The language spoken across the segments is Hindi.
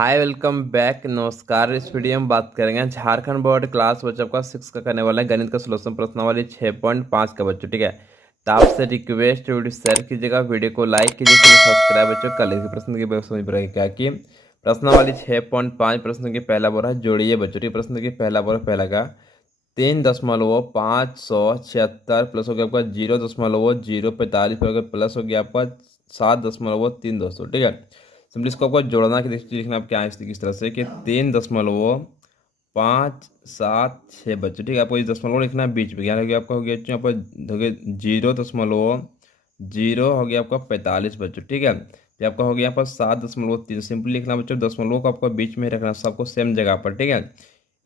Hi welcome back. नमस्कार। इस वीडियो में बात करेंगे झारखंड बोर्ड क्लास बच्चों का 6 का करने वाला है गणित का सोल्यूशन प्रश्नावली 6.5 का बच्चों। ठीक है, तो आपसे रिक्वेस्ट वीडियो शेयर कीजिएगा, वीडियो को लाइक कीजिए, सब्सक्राइब बच्चों। कल इस प्रश्न की समझ पड़ेगी क्या कि प्रश्नावली 6.5 प्रश्न की पहला बोल है जोड़िए बच्चों। ठीक, प्रश्न की पहला बोल पहला का 3.576 प्लस हो गया आपका 0.045 प्लस हो गया आपका 7.32। ठीक है, सिंपली इसको आपको जोड़ना कि लिखना आप क्या है किस तरह से कि 3.576 बच्चे। ठीक है, आपको इस दशमलव लिखना है बीच में, यानी कि आपका हो गया यहाँ पर 0.0 हो गया आपका 45 बच्चों। ठीक है, फिर आपका हो गया यहाँ पर 7.3। सिंपली लिखना बच्चों, दशमलव को आपको बीच में रखना सबको सेम जगह पर। ठीक है,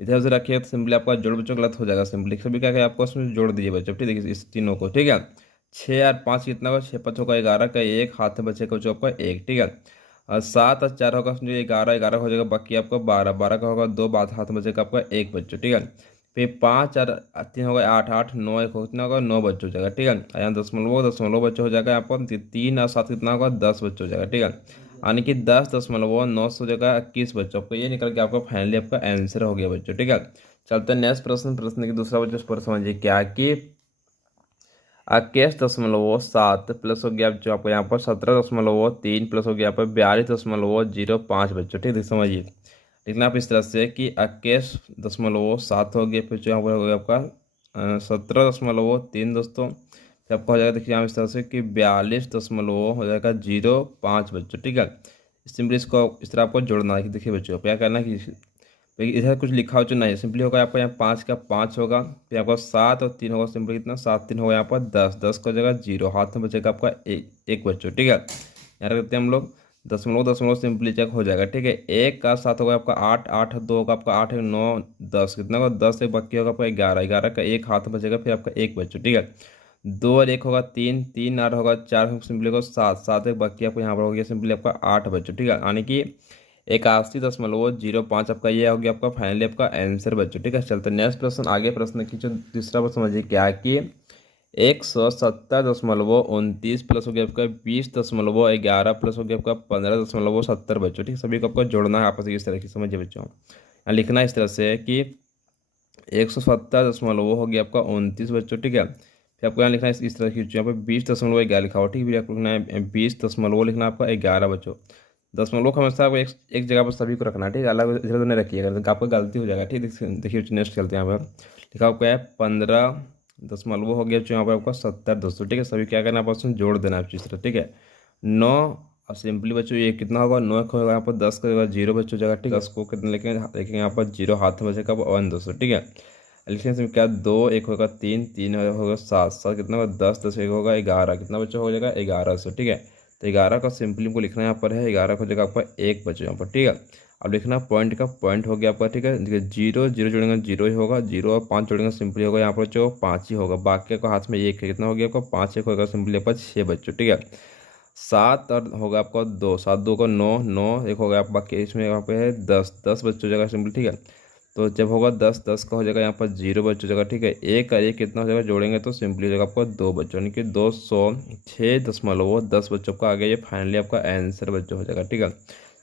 इधर से रखिए तो सिंपली आपका जोड़ बच्चों गलत हो जाएगा। सिंपली सभी क्या क्या आपको उसमें जोड़ दीजिए बच्चों। ठीक है, इस तीनों को। ठीक है, 6 और 5 कितना होगा, 6 5 होगा 11 का एक हाथ में बचे का बच्चों आपका एक। ठीक है, और 7 और 4 होगा समझो 11 11 हो जाएगा, बाकी आपका 12 12 का होगा 2 बात हाथ में बचेगा आपका एक बच्चों। ठीक है, फिर 5 और 3 होगा 8 8 9 एक कितना होगा 9 बच्चों हो जाएगा। ठीक है, यहाँ दशमलव बच्चों हो जाएगा, यहाँ पर 3 और 7 कितना होगा 10 बच्चों हो जाएगा। ठीक है, यानी कि 10.9 हो जाएगा 21 बच्चों। आपको ये निकल के आपका फाइनली आपका आंसर हो गया बच्चों। ठीक है, चलते हैं नेक्स्ट प्रश्न की दूसरा बच्चों पर समझिए क्या कि 21.7 प्लस हो गया जो आपको यहाँ पर 17.3 प्लस हो गया यहाँ पर 42.05 बच्चों। ठीक है, समझिए लिखना आप इस तरह से कि 21.7 हो गया, फिर जो यहाँ पर हो गया आपका 17.3 दोस्तों। फिर आपका हो जाएगा देखिए यहाँ इस तरह से कि 42.05 हो जाएगा 05 बच्चों। ठीक है, सिंपली इसको इस तरह आपको जोड़ना है। देखिए बच्चों क्या करना है कि इधर कुछ लिखा हो जो नहीं, सिंपली होगा आपका यहाँ 5 का 5 होगा, फिर आपका 7 और 3 होगा, सिंपली कितना 7 3 होगा यहाँ पर 10 10 का हो जाएगा 0, हाथ में बचेगा आपका एक बच्चों। ठीक है, यहाँ रखते हैं हम लोग दशमलव सिंपली चेक हो जाएगा। ठीक है, 1 का 7 होगा आपका 8 8 2 होगा आपका 8 9 10 कितना होगा 10 एक बाकी होगा आपका 11 11 का एक हाथ में बचेगा, फिर आपका एक बच्चों। ठीक है, 2 और 1 होगा 3 3 8 होगा 4 सिंपली होगा 7 7 एक बाकी आपको यहाँ पर हो गया सिंपली आपका 8 बच्चों। ठीक है, यानी कि 81.05 आपका ये हो गया आपका फाइनली आपका आंसर बच्चों। ठीक है, चलते नेक्स्ट प्रश्न आगे। प्रश्न की जो दूसरा प्रश्न समझिए क्या कि 170.29 प्लस हो गया आपका 20.11 प्लस हो गया आपका 15.70 बच्चों। ठीक है, सभी को आपको जोड़ना है आपस में इस तरह की, समझिए बच्चों। यहाँ लिखना इस तरह से कि 170 हो गया आपका 29 बच्चों। ठीक है, फिर आपको यहाँ लिखना है इस तरह की, यहाँ पर 20.11 लिखा हो। ठीक है, फिर आपको लिखना है 20.11 लिखना आपका 11 बच्चों। दशमलव को हमेशा आपको एक जगह पर सभी को रखना है। ठीक है, अलग इधर उधर नहीं रखिएगा तो आपको गलती हो जाएगा। ठीक है, देखिए नेक्स्ट चलते हैं यहाँ पर लिखा आपका है 15 हो गया जो यहाँ पर आपका 70 दोस्तों। ठीक है, सभी क्या करना है आपस में जोड़ देना है इस तरह। ठीक है, 9 और सिंपली बच्चों ये कितना होगा 9 का होगा यहाँ पर 10 का होगा 0 बच्चों जगह। ठीक है, 10 को कितना लिखेंगे देखेंगे यहाँ पर 0 हाथ में बचेगा 1 दोस्तों। ठीक है, लिखने से क्या 2 1 होगा 3 3 होगा 7 7 कितना होगा 10 10 एक होगा 11 कितना बच्चों हो जाएगा 1100। ठीक है, तो 11 का सिंपली को लिखना यहाँ पर है 11 को जगह आपका एक बचे यहाँ पर। ठीक है, अब लिखना पॉइंट का पॉइंट हो गया आपका। ठीक है, देखिए 0 0 जोड़ेंगे 0 ही होगा, 0 और 5 जोड़ेंगे सिंपली होगा यहाँ पर जो 5 ही होगा, बाकी का हाथ में एक है कितना हो गया आपका 5 एक होगा सिंपली आपका 6 बच्चों। ठीक है, 7 और होगा आपका 2 7 2 का 9 9 एक होगा आप बाकी इसमें यहाँ पे है 10 10 बच्चों जगह सिंपली। ठीक है, तो जब होगा 10 10 का हो जाएगा यहाँ पर 0 बच्चों जगह। ठीक है, एक का एक कितना हो जाएगा जोड़ेंगे तो सिंपली हो जाएगा आपका 2 बच्चों, यानी कि 206.10 बच्चों का आ गया ये फाइनली आपका आंसर बच्चों हो जाएगा। ठीक है,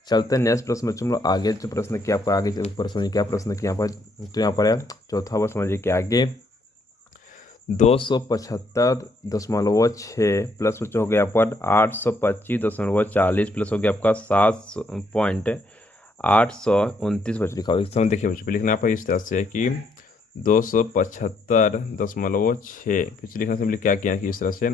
चलते हैं नेक्स्ट प्रश्न बच्चों हम लोग आगे जो प्रश्न किया आपका आगे जो प्रश्न क्या प्रश्न किया यहाँ पर, तो यहाँ पर है चौथा वर्ष समझिए कि आगे 275.6 प्लस बच्चों हो गया पर 825.40 प्लस हो गया आपका 7.829 बच्चों लिखा हुआ। इस समय देखिए बच्चों लिखना पर इस तरह से कि 275.6 फिर लिखना सिंपली क्या किया कि इस तरह से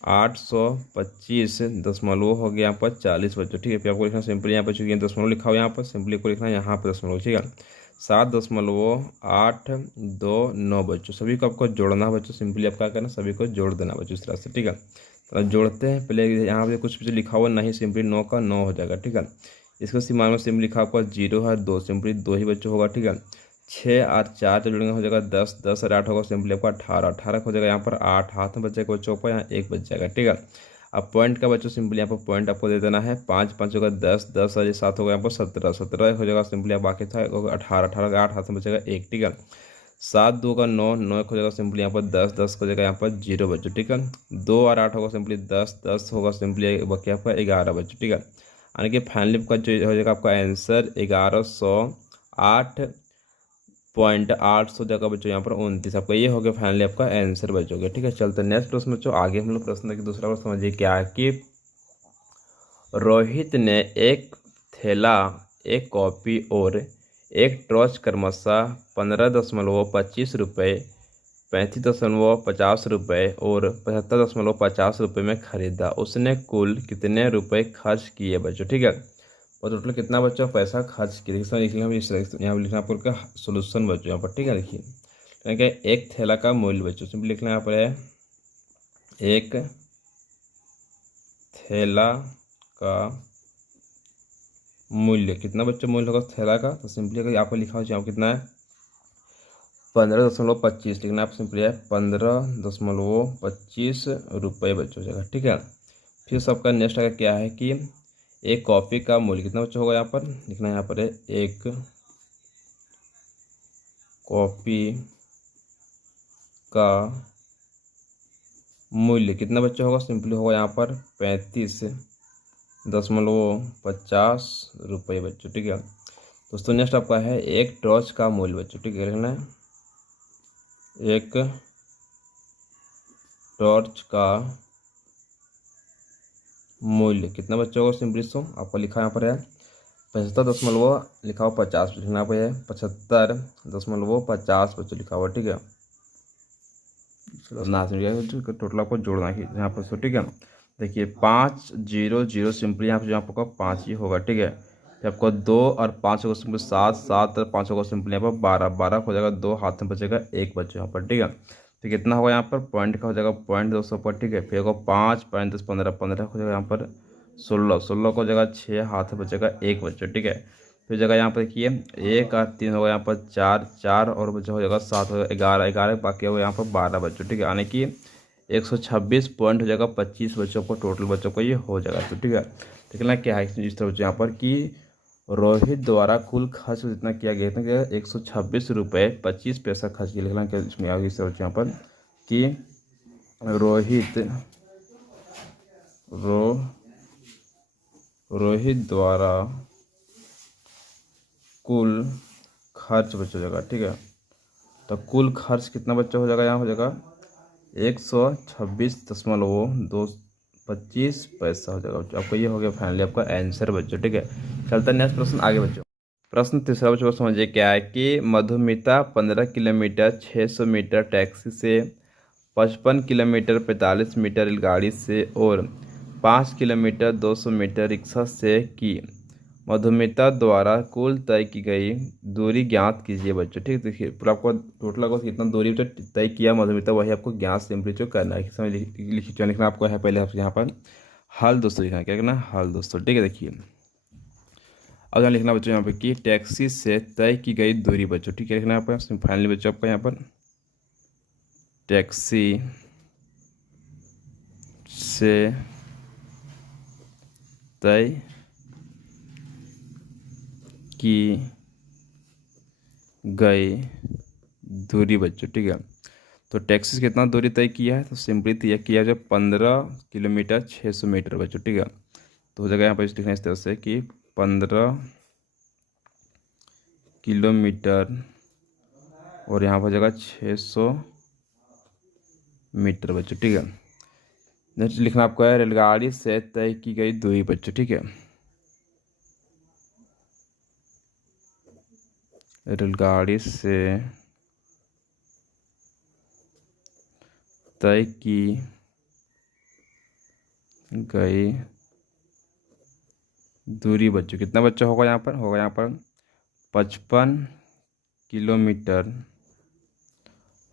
825 हो गया यहाँ पर 40 बच्चों। ठीक है, फिर आपको लिखना सिंपली यहाँ पर चूंकि दशमलव लिखा हुआ यहाँ पर सिंपली को लिखना यहाँ पर दशमलव। ठीक है, 7.829 बच्चों, सभी को आपको जोड़ना है बच्चों। सिंपली आप क्या करना सभी को जोड़ देना बच्चों इस तरह से। ठीक है, तो जोड़ते हैं पहले यहाँ पे कुछ लिखा हुआ नहीं, सिंपली 9 का 9 हो जाएगा। ठीक है, इसको सीमा में सिंपली लिखा आपका 0 है 2 सिंपली 2 ही बच्चों होगा। ठीक है, 6 और 4 जो जुड़ेंगे हो जाएगा 10 10 और 8 होगा सिंपली आपका 18 18 हो जाएगा यहाँ पर 8 हाथ में बचेगा बच्चों पर यहाँ 1 बच जाएगा। ठीक है, अब पॉइंट का बच्चों सिंपली यहाँ पर पॉइंट आपको दे देना है 5 5 होगा 10 10 और 7 होगा यहाँ पर 17 17 हो जाएगा सिंपली आप बाकी था 18 18 का 8 हाथ में बचेगा 1। ठीक है, 7 2 का 9 9 हो जाएगा सिंपली यहाँ पर 10 10 हो जाएगा यहाँ पर 0 बच्चों। ठीक है, 2 और 8 होगा सिंपली 10 10 होगा सिंपली बाकी आपका 11 बच्चों। ठीक है, यानी कि फाइनली आपका जो हो जाएगा आपका आंसर 1108.800 जगह बच्चों यहाँ पर 29। आपका ये हो गया फाइनली आपका आंसर बचोगे। ठीक है, चलते नेक्स्ट प्रश्न बच्चों आगे हम लोग प्रश्न देखिए। दूसरा प्रश्न समझिए क्या है कि रोहित ने एक थैला, एक कॉपी और एक टॉर्च क्रमशः 15.25 रुपये, 35.50 रुपये और 75.50 रुपये में खरीदा। उसने कुल कितने रुपए खर्च किए बच्चों? ठीक है, और टोटल कितना बच्चों पैसा खर्च किया? देखिए लिखना हम इस यहाँ पर लिखना आपको सोल्यूशन बच्चों यहाँ पर। ठीक है, देखिए एक थैला का मूल्य बच्चों सिंपल लिखना यहाँ पर है एक थैला का मूल्य कितना बच्चों मूल्य होगा थैला का, तो सिंपली अगर यहाँ पर लिखा हो जाए कितना है 15.25 लिखना आप सिंपली है 15.25 रुपये बच्चों जगह। ठीक है, फिर सबका नेक्स्ट आगे क्या है कि एक कॉफ़ी का मूल्य कितना बच्चों होगा यहाँ पर लिखना है यहाँ पर है एक कॉफ़ी का मूल्य कितना बच्चों होगा सिंपली होगा यहाँ पर 35.50 रुपये बच्चों। ठीक है दोस्तों, नेक्स्ट आपका है एक टॉर्च का मूल्य बच्चों। ठीक है, लिखना है एक टॉर्च का मूल्य कितना बच्चों होगा सिंपली सो आपको लिखा यहाँ पर है 75 लिखा हुआ 50 लिखना पे है 75.50 बच्चों लिखा हुआ। ठीक है, टोटल आपको जोड़ना है यहाँ पर सो। ठीक है, देखिए 500 सिंपली यहाँ पर आपको 5 ही होगा। ठीक है, फिर आपको 2 और 5 होगा सिंपल 7, 7 और 5 होगा सिंपल यहाँ पर 12, 12 हो जाएगा 2 हाथ में बचेगा 1 बच्चों यहाँ पर। ठीक है, तो कितना होगा यहाँ पर पॉइंट का हो जाएगा 0.200 पर। ठीक है, फिर होगा 5, 5, 10, 15, 15 हो जाएगा यहाँ पर 16, 16 को जगह 6 हाथ में बचेगा 1 बच्चों। ठीक है, फिर जगह यहाँ पर देखिए 1 और 3 होगा यहाँ पर 4, 4 और बच्चा हो जाएगा 7 हो जाएगा 11, 11 बाकी होगा यहाँ पर 12 बच्चों। ठीक है, यानी कि 126 पॉइंट हो जाएगा 25 बच्चों को टोटल बच्चों को ये हो जाएगा। तो ठीक है, देखना क्या है इस तरह यहाँ पर कि रोहित द्वारा कुल खर्च जितना किया गया था कि 126.25 रुपये खर्च किया। लिखना क्या इसमें आगे इस तरह यहाँ पर कि रोहित द्वारा कुल खर्च बच्चा जाएगा। ठीक है, तो कुल खर्च कितना बच्चा हो जाएगा यहाँ हो जाएगा 126.225 हो जाएगा बच्चों। आपको ये हो गया फाइनली आपका आंसर बच्चों। ठीक है, चलता है नेक्स्ट प्रश्न आगे बच्चों। प्रश्न तीसरा बच्चों को समझिए क्या है कि मधुमिता 15 किलोमीटर 600 मीटर टैक्सी से, 55 किलोमीटर 45 मीटर रेलगाड़ी से और 5 किलोमीटर 200 मीटर रिक्शा से की। मधुमिता द्वारा कुल तय की गई दूरी ज्ञात कीजिए बच्चों। ठीक है, देखिए पूरा आपको टोटल आपको कितना दूरी तय किया मधुमिता वही आपको ज्ञात सिंपली जो करना है समय लिखना आपको है। पहले आपको यहाँ पर हल दोस्तों लिखना है, क्या करना हल दोस्तों। ठीक है, देखिए अब यहाँ लिखना बच्चों यहाँ पर कि टैक्सी से तय की गई दूरी बच्चों। ठीक है, लिखना है आपका फाइनली बच्चों आपका यहाँ पर टैक्सी से तय की गई दूरी बच्चों। ठीक है, तो टैक्सी से कितना दूरी तय किया है तो सिंपली तय किया जाए 15 किलोमीटर 600 मीटर बच्चों। ठीक है, तो हो जाएगा यहाँ पर लिखना इस तरह से कि 15 किलोमीटर और यहाँ पर हो जाएगा 600 मीटर बच्चों। ठीक है, नेक्स्ट लिखना आपको है रेलगाड़ी से तय की गई दूरी बच्चों। ठीक है, रेलगाड़ी से तय की गई दूरी बच्चों कितना बच्चा होगा यहाँ पर 55 किलोमीटर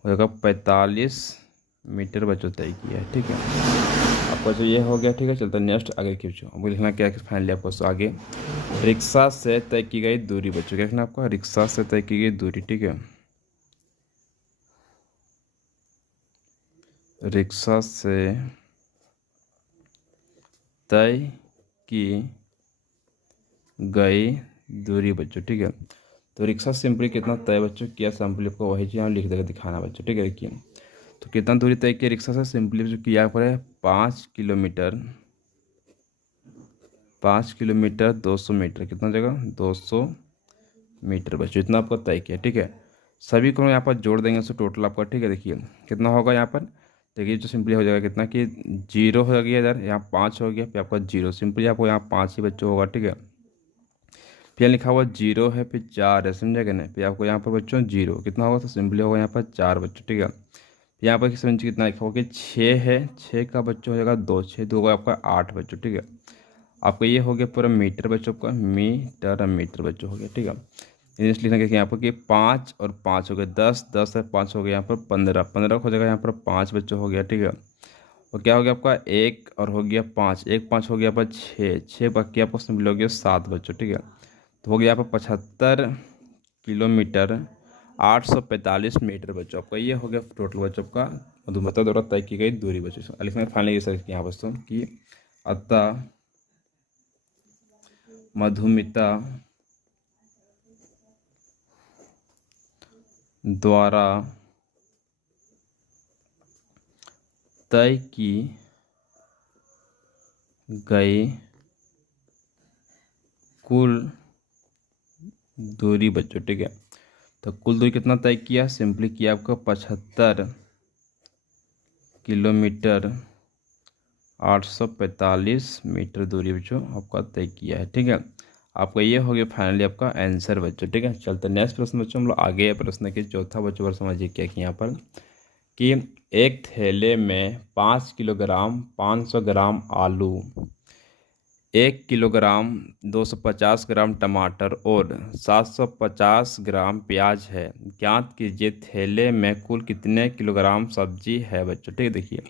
हो जाएगा 45 मीटर बच्चों तय किया है। ठीक है, आपका जो ये हो गया। ठीक है, चलता नेक्स्ट आगे खींचो। अब लिखना क्या है फाइनली आपको आगे रिक्शा से तय की गई दूरी बच्चों। क्या लिखना आपको रिक्शा से तय की गई दूरी। ठीक है, रिक्शा से तय की गई दूरी बच्चों। ठीक है, तो रिक्शा सिंपली कितना तय बच्चों किया सिंपली आपको वही चीज़ लिख देकर दिखाना बच्चों। ठीक है, देखिए तो कितना दूरी तय किया रिक्शा से सिंपली जो किया पर है 5 किलोमीटर 5 किलोमीटर 200 मीटर कितना जगह 200 मीटर बच्चों, इतना आपको तय किया। ठीक है, सभी को यहाँ पर जोड़ देंगे तो टोटल आपका, ठीक है, देखिए कितना होगा यहाँ पर। देखिए जो सिंपली हो जाएगा कितना कि 0 हो गया इधर, यहाँ 5 हो गया, फिर आपका 0, सिंपली आपको यहाँ 5 ही बच्चों होगा। ठीक है, फिर लिखा हुआ 0 है, फिर 4 है, समझेगा ना, फिर आपको यहाँ पर बच्चों 0 कितना होगा तो सिंपली होगा यहाँ पर 4 बच्चों। ठीक है, यहाँ पर समझ कितना लिखा होगा कि 6 है, 6 का बच्चों हो जाएगा 2, 6 2 होगा आपका 8 बच्चों। ठीक है, आपका ये हो गया पूरा मीटर बच्चों का, मीटर बच्चों हो गया। ठीक है, इंग्लिश लिखना क्या यहाँ पर कि 5 और 5 हो गया 10, 10 और 5 हो गया यहाँ पर 15, 15 हो जाएगा यहाँ पर 5 बच्चों हो गया। ठीक है, और क्या हो गया आपका 1 और हो गया 5, 1 5 हो गया आपका 6, 6 बाकी आपको सिंपल हो गया 7 बच्चों। ठीक है, तो हो गया यहाँ पर 75 किलोमीटर 845 मीटर बच्चों, आपका ये हो गया टोटल बच्चों का मधुमिता द्वारा तय की गई दूरी बच्चों। लिखना फाइनली ये सर यहाँ बच्चों कि अतः मधुमिता द्वारा तय की गई कुल दूरी बच्चों। ठीक है, तो कुल दूरी कितना तय किया, सिंपली किया आपका 75 किलोमीटर 845 मीटर दूरी बच्चों आपका तय किया है। ठीक है, आपका ये हो गया फाइनली आपका आंसर बच्चों। ठीक है, चलते नेक्स्ट प्रश्न बच्चों, हम लोग आगे प्रश्न के चौथा बच्चों पर समझिए क्या कि यहाँ पर कि एक थैले में 5 किलोग्राम 500 ग्राम आलू, 1 किलोग्राम 250 ग्राम टमाटर और 750 ग्राम प्याज है। ज्ञात कीजिए थैले में कुल कितने किलोग्राम सब्जी है बच्चों। ठीक है, देखिए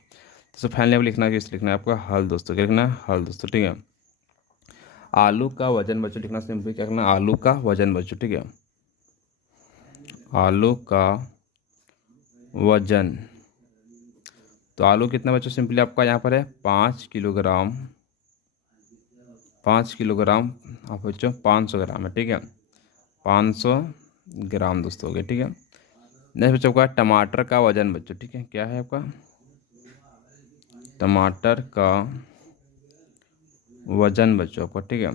तो फाइनली लिखना है, लिखना है आपका हल दोस्तों, क्या लिखना है हल दोस्तों। ठीक है, आलू का वजन बच्चों लिखना सिंपली क्या करना, आलू का वजन बच्चों। ठीक है, आलू का वजन, तो आलू कितना बच्चों सिंपली आपका यहाँ पर है 5 किलोग्राम, 5 किलोग्राम आप बच्चों 500 ग्राम है। ठीक है, 500 ग्राम दोस्तों हो गए। ठीक है, नेक्स्ट बच्चों का टमाटर का वजन बच्चों। ठीक है, क्या है आपका टमाटर का वजन बच्चों आपका। ठीक है,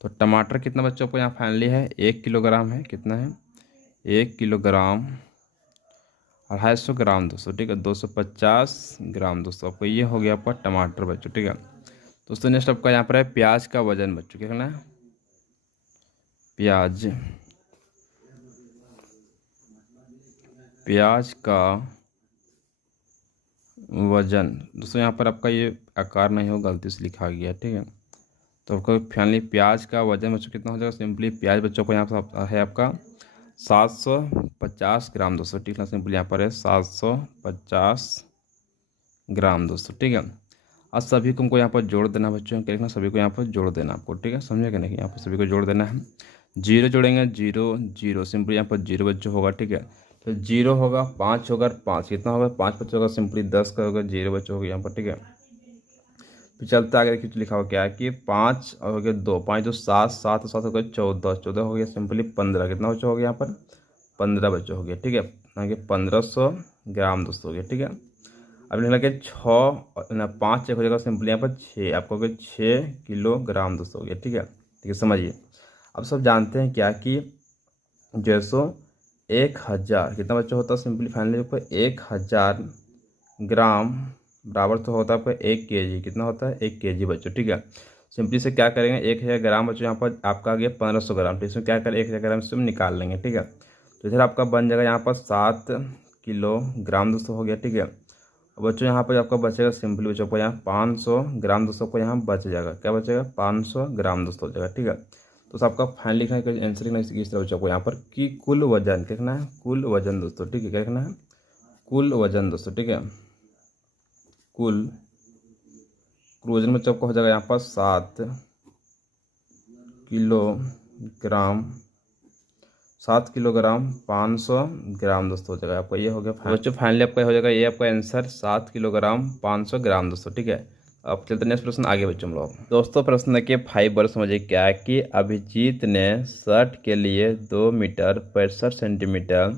तो टमाटर कितना बच्चों को यहाँ फाइनली है 1 किलोग्राम है, कितना है 1 किलोग्राम 250 ग्राम दोस्तों। ठीक है, 250 ग्राम दोस्तों, आपको ये हो गया आपका टमाटर बच्चों। ठीक है दोस्तों, नेक्स्ट आपका यहाँ पर है प्याज का वजन बच्चों, क्या करना है प्याज, प्याज का वजन दोस्तों, यहाँ पर आपका ये आकार नहीं हो, गलती से लिखा गया। ठीक है, तो आपको फाइनली प्याज का वजन बच्चों कितना हो जाएगा, सिंपली प्याज बच्चों को यहाँ पर है आपका 750 ग्राम दोस्तों। ठीक है, सिंपली यहाँ पर है 750 ग्राम दोस्तों। ठीक है, अब सभी को हमको यहाँ पर जोड़ देना बच्चों, क्या लिखना सभी को यहाँ पर जोड़ देना आपको। ठीक है, समझेगा नहीं, यहाँ पर सभी को जोड़ देना है, 0 जोड़ेंगे 0 0, सिंपली यहाँ पर 0 बच्चों होगा। ठीक है, तो 0 होगा 5 होगा 5 कितना होगा 5 बच्चों होगा, सिंपली 10 का होगा 0 बच्चों होगा यहाँ पर। ठीक है, फिर चलता आगे देखिए लिखा हुआ क्या है कि 5 और हो गया 2, 5 2 7, 7 7 हो गया 14, 14 हो गया सिंपली 15, कितना बच्चों हो गया यहाँ पर 15 बच्चों हो गया। ठीक है, यहाँ के 1500 ग्राम दोस्तों हो गया। ठीक है, अब लिखना कि 6 और ना 5 चेक हो जाएगा, सिंपली यहाँ पर 6 आपको हो गया 6 किलोग्राम दोस्तों हो गया। ठीक है, ठीक है समझिए, अब सब जानते हैं क्या कि जैसो 1000 कितना बच्चा होता है, सिंपली फाइनली ऊपर 1000 ग्राम बराबर तो होता है आपका 1 kg, कितना होता है 1 kg बच्चों। ठीक है, सिंपली से क्या करेंगे 1000 ग्राम बच्चों, यहाँ पर आपका आ गया 1500 ग्राम, तो इसमें क्या करें 1000 ग्राम से हम निकाल लेंगे। ठीक है, तो इधर आपका बन जाएगा यहाँ पर 7 किलोग्राम दोस्तों हो गया। ठीक है, बच्चों यहाँ पर आपका बचेगा सिंपली बच्चों को यहाँ 500 ग्राम दोस्तों को यहाँ बच जाएगा, क्या बचेगा 500 ग्राम दोस्तों हो जाएगा। ठीक है, तो आपका फाइनल लिखना है आंसर लिखना है इस तरह बच्चों को यहाँ पर कि कुल वजन क्या लिखना है कुल वजन दोस्तों। ठीक है, क्या लिखना है कुल वजन दोस्तों। ठीक है, कुल वजन बच्चों को हो जाएगा यहाँ पर 7 किलोग्राम 7 किलोग्राम 500 ग्राम दोस्तों हो जाएगा आपका, ये हो गया बच्चों फाइनली आपका हो जाएगा ये आपका आंसर 7 किलोग्राम 500 ग्राम दोस्तों। ठीक है, अब चलते नेक्स्ट प्रश्न आगे बच्चों हम लोग दोस्तों, प्रश्न के 5 वर्ष समझिए क्या है कि अभिजीत ने शर्ट के लिए 2 मीटर 65 सेंटीमीटर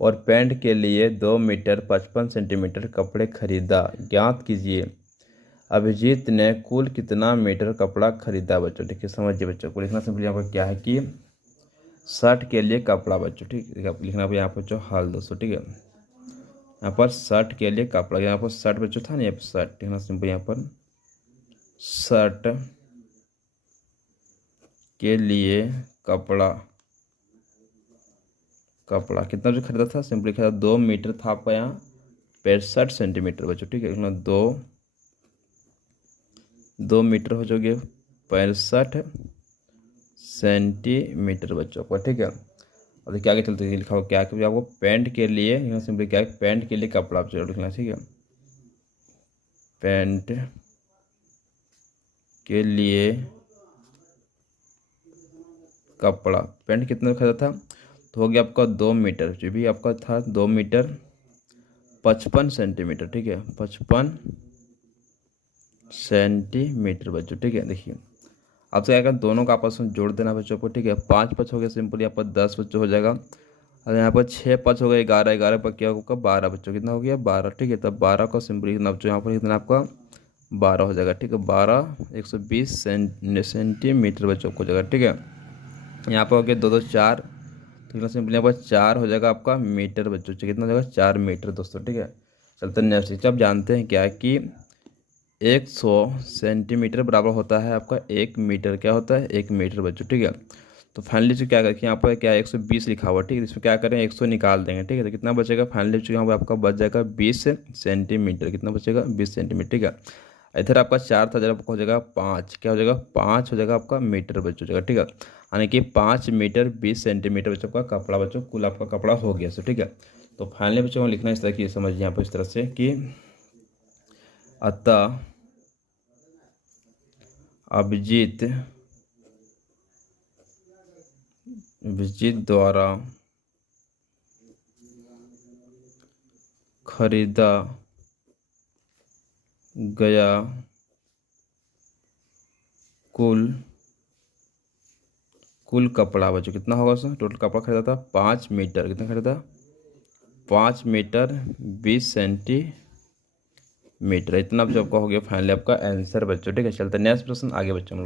और पैंट के लिए 2 मीटर 55 सेंटीमीटर कपड़े खरीदा। ज्ञात कीजिए अभिजीत ने कुल कितना मीटर कपड़ा खरीदा बच्चों। ठीक है, समझिए बच्चों को लिखना सिंपली यहाँ पर क्या है कि शर्ट के लिए कपड़ा बच्चों। ठीक है, लिखना यहाँ पर बच्चों हाल दोस्तों। ठीक है, यहाँ पर शर्ट के लिए कपड़ा, यहाँ पर शर्ट बच्चों था ना, यहाँ पर शर्ट लिखना सिंपल, यहाँ पर शर्ट के लिए कपड़ा कितना जो खरीदा था, सिंपली खरीदा 2 मीटर था आपका यहाँ 65 सेंटीमीटर बच्चों। ठीक है, लिखना 2 मीटर हो जाओगे 65 सेंटीमीटर बच्चों को। ठीक है, और देखिए आगे चलते हैं, लिखा हो क्या कि आपको पैंट के लिए, यहाँ सिंपली क्या है, पैंट के लिए कपड़ा आप जरूर लिखना। ठीक है, पैंट के लिए कपड़ा, पैंट कितना खरीदा था, तो हो गया आपका 2 मीटर, जो भी आपका था 2 मीटर 55 सेंटीमीटर। ठीक है, 55 सेंटीमीटर बच्चों। ठीक है, देखिए आपसे क्या करना, दोनों का आपस में जोड़ देना बच्चों को। ठीक है, 5 5 हो गया सिंपली यहाँ पर 10 बच्चों हो जाएगा, और यहाँ पर 6 5 हो गया 11, 11 पर क्या होगा 12 बच्चों, कितना हो गया 12। ठीक है, तब 12 का सिंपली जो यहाँ पर कितना आपका 12 हो जाएगा। ठीक है, 12 120 सेंटीमीटर बच्चों को हो जाएगा। ठीक है, यहाँ पर हो गया 2 2 4, तो सिंपली यहाँ पर 4 हो जाएगा आपका मीटर बच्चों, कितना हो जाएगा 4 मीटर दोस्तों। ठीक है, चलते नेक्स्ट चीज आप जानते हैं क्या है कि 100 सेंटीमीटर बराबर होता है आपका 1 मीटर, क्या होता है 1 मीटर बच्चों। ठीक है, तो फाइनली जो क्या करके यहाँ पर क्या है 120 लिखा हुआ। ठीक है, इसमें क्या करें 100 निकाल देंगे। ठीक है, तो कितना बचेगा फाइनली जो यहाँ पर आपका बच जाएगा 20 सेंटीमीटर, कितना बचेगा 20 सेंटीमीटर। ठीक है, इधर आपका 4 था, जरा हो जाएगा 5, क्या हो जाएगा 5 हो जाएगा आपका मीटर बच्चों हो जाएगा। ठीक है, यानी कि 5 मीटर 20 सेंटीमीटर बच्चों का कपड़ा बच्चों कुल आपका कपड़ा हो गया। सो ठीक है, तो फाइनली बच्चों को लिखना इस तरह की, समझिए यहाँ पर इस तरह से कि अतः अभिजीत द्वारा खरीदा गया कुल कपड़ा बच्चों कितना होगा सर, टोटल कपड़ा खरीदा था 5 मीटर, कितना खरीदा 5 मीटर 20 सेंटीमीटर, इतना बच्चों आपका हो गया फाइनली आपका आंसर बच्चों। ठीक है, चलते नेक्स्ट प्रश्न आगे बच्चों।